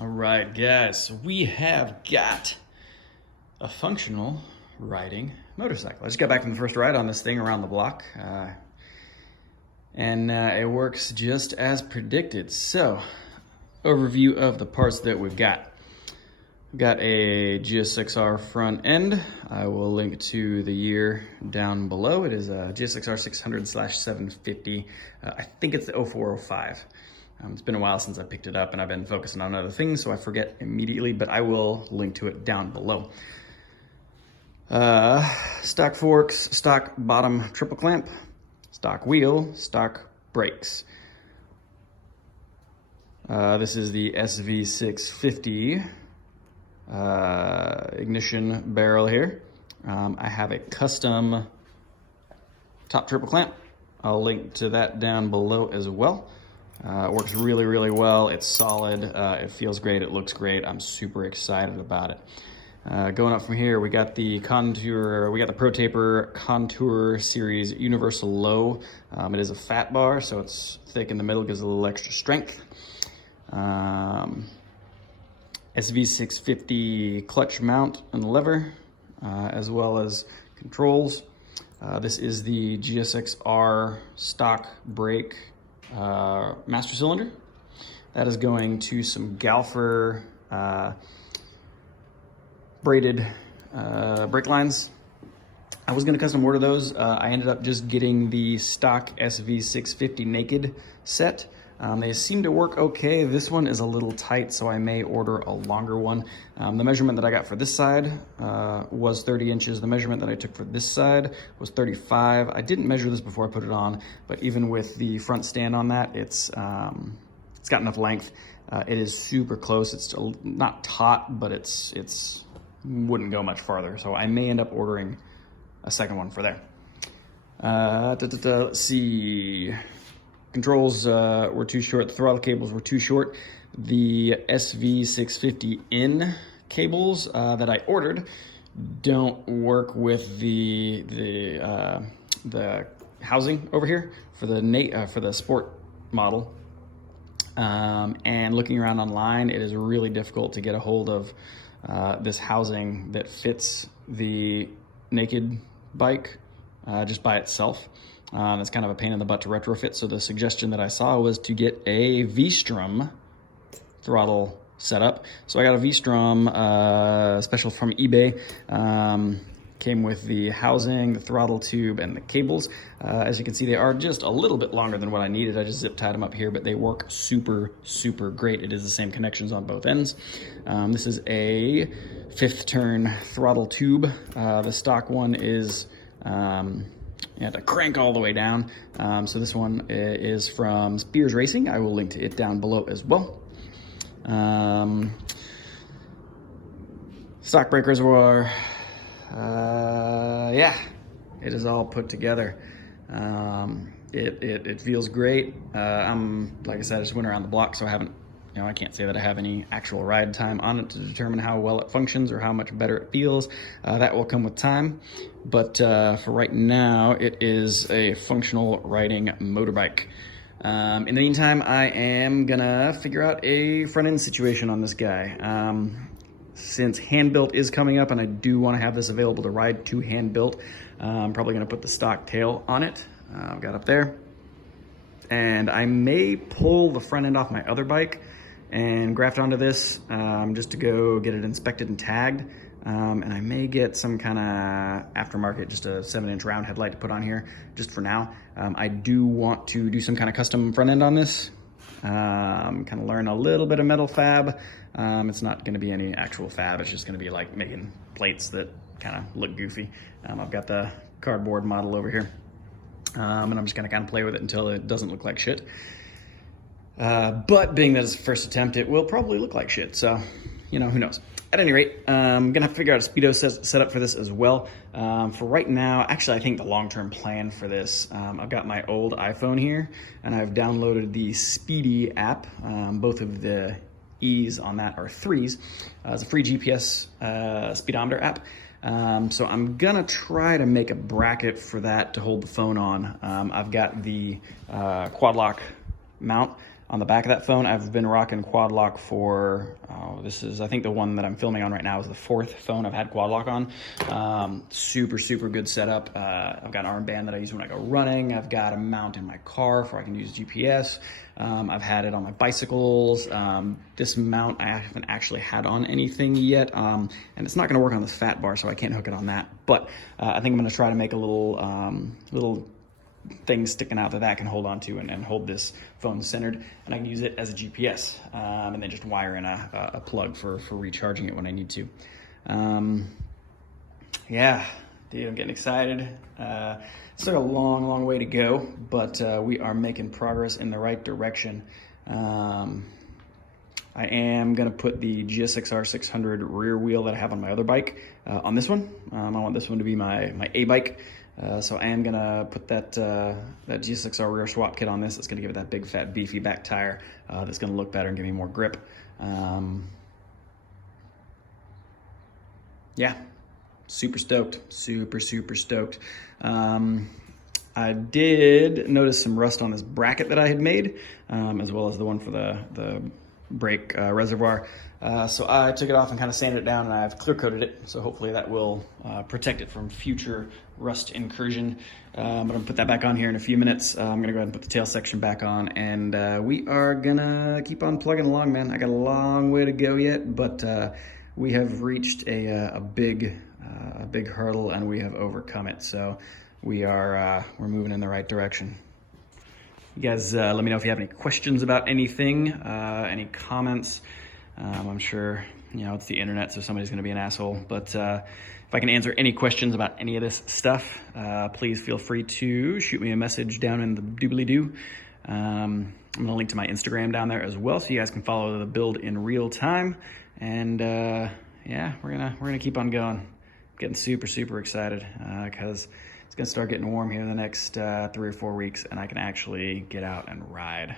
All right, guys, we have got a functional riding motorcycle. I just got back from the first ride on this thing around the block, and it works just as predicted. So, overview of the parts that we've got. We've got a GSXR front end. I will link to the year down below. It is a GSXR 600/750. I think it's the 0405. It's been a while since I picked it up and I've been focusing on other things, so I forget immediately, but I will link to it down below. Stock forks, stock bottom triple clamp, stock wheel, stock brakes. This is the SV650 ignition barrel here. I have a custom top triple clamp. I'll link to that down below as well. It works really, really well. It's solid. It feels great. It looks great. I'm super excited about it. Going up from here, we got the Contour, we got the Pro Taper Contour Series Universal Low. It is a fat bar, so it's thick in the middle, gives a little extra strength. SV650 clutch mount and lever, as well as controls. This is the GSXR stock brake master cylinder. That is going to some Galfer braided brake lines. I was going to custom order those. I ended up just getting the stock SV650 naked set. They seem to work okay. This one is a little tight, so I may order a longer one. The measurement that I got for this side was 30 inches. The measurement that I took for this side was 35. I didn't measure this before I put it on, but even with the front stand on that, it's got enough length. It is super close. It's not taut, but it's wouldn't go much farther. So I may end up ordering a second one for there. Let's see. Controls were too short. The throttle cables were too short. The SV650N cables that I ordered don't work with the housing over here for the sport model. And looking around online, it is really difficult to get a hold of this housing that fits the naked bike just by itself. It's kind of a pain in the butt to retrofit, so the suggestion that I saw was to get a V-Strum throttle setup. So I got a V-Strum special from eBay. Came with the housing, the throttle tube, and the cables. As you can see, they are just a little bit longer than what I needed. I just zip tied them up here, but they work super, super great. It is the same connections on both ends. This is a 5th turn throttle tube. The stock one is you have to crank all the way down. So this one is from Spears Racing. I will link to it down below as well. Stock brake reservoir. Yeah, it is all put together. It feels great. Like I said, I just went around the block, so I can't say that I have any actual ride time on it to determine how well it functions or how much better it feels. That will come with time. But for right now, it is a functional riding motorbike. In the meantime, I am gonna figure out a front end situation on this guy. Since hand built is coming up and I do want to have this available to ride to hand built, I'm probably gonna put the stock tail on it. I've got up there. And I may pull the front end off my other bike and graft onto this just to go get it inspected and tagged. And I may get some kind of aftermarket, just a 7-inch round headlight to put on here just for now. I do want to do some kind of custom front end on this. Kind of learn a little bit of metal fab. It's not going to be any actual fab. It's just going to be like making plates that kind of look goofy. I've got the cardboard model over here. And I'm just going to kind of play with it until it doesn't look like shit. But being that it's the first attempt, it will probably look like shit. So, who knows? At any rate, I'm gonna have to figure out a speedo setup for this as well. For right now, actually, I think the long-term plan for this, I've got my old iPhone here, and I've downloaded the Speedy app. Both of the E's on that are 3s. It's a free GPS speedometer app. So I'm gonna try to make a bracket for that to hold the phone on. I've got the quad lock mount on the back of that phone. I've been rocking quad lock for, this is, I think the one that I'm filming on right now is the 4th phone I've had quad lock on. Super good setup. I've got an armband that I use when I go running. I've got a mount in my car for I can use GPS. I've had it on my bicycles. This mount I haven't actually had on anything yet, and it's not going to work on this fat bar, so I can't hook it on that. But I think I'm going to try to make a little thing sticking out that can hold on to and hold this phone centered, and I can use it as a GPS, and then just wire in a plug for recharging it when I need to. Yeah, dude, I'm getting excited. Still a long way to go, but we are making progress in the right direction. I am gonna put the GSXR 600 rear wheel that I have on my other bike on this one. I want this one to be my A bike. So I am gonna put that GSXR rear swap kit on this. It's gonna give it that big fat beefy back tire that's gonna look better and give me more grip. Yeah, super stoked, super stoked. I did notice some rust on this bracket that I had made, as well as the one for the brake reservoir. So I took it off and kind of sanded it down, and I've clear coated it. So hopefully that will protect it from future rust incursion. But I'm gonna put that back on here in a few minutes. I'm gonna go ahead and put the tail section back on, and we are gonna keep on plugging along, man. I got a long way to go yet, but we have reached a big hurdle, and we have overcome it. So we're moving in the right direction. You guys, let me know if you have any questions about anything, any comments. I'm sure, you know, it's the internet, so somebody's gonna be an asshole, but if I can answer any questions about any of this stuff, please feel free to shoot me a message down in the doobly-doo. I'm gonna link to my Instagram down there as well, so you guys can follow the build in real time. And yeah, we're gonna keep on going. I'm getting super excited because it's gonna start getting warm here in the next 3 or 4 weeks, and I can actually get out and ride.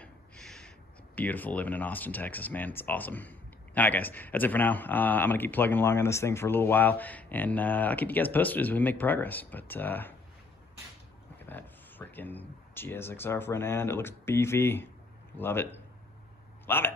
It's beautiful living in Austin, Texas, man. It's awesome. All right, guys, that's it for now. I'm gonna keep plugging along on this thing for a little while, and I'll keep you guys posted as we make progress. But look at that freaking GSXR front end. It looks beefy. Love it. Love it.